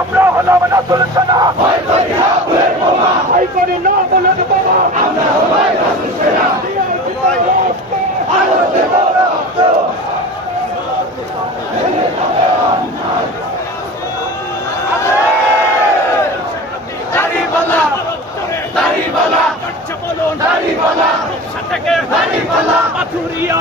আমরা হলাম না সলিউশন দাড়িপাল্লা পাথুরিয়া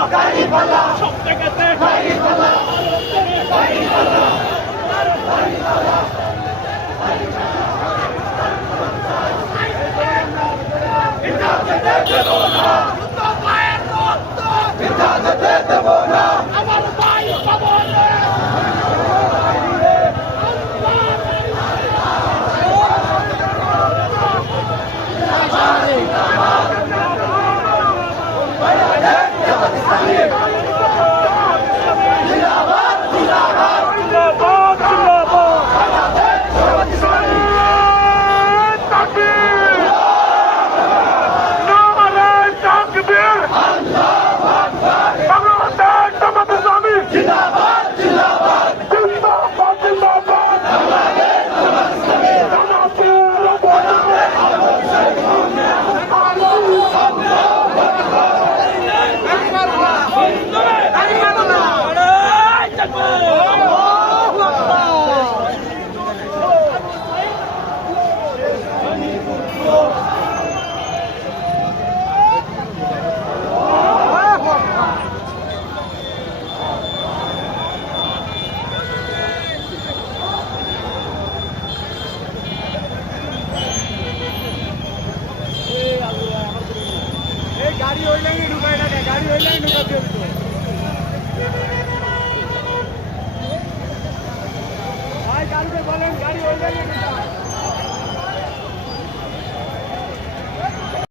গাড়ি ওই লাইনে ঢুকাই না গাড়ি ওই লাইনে ঢুকাতে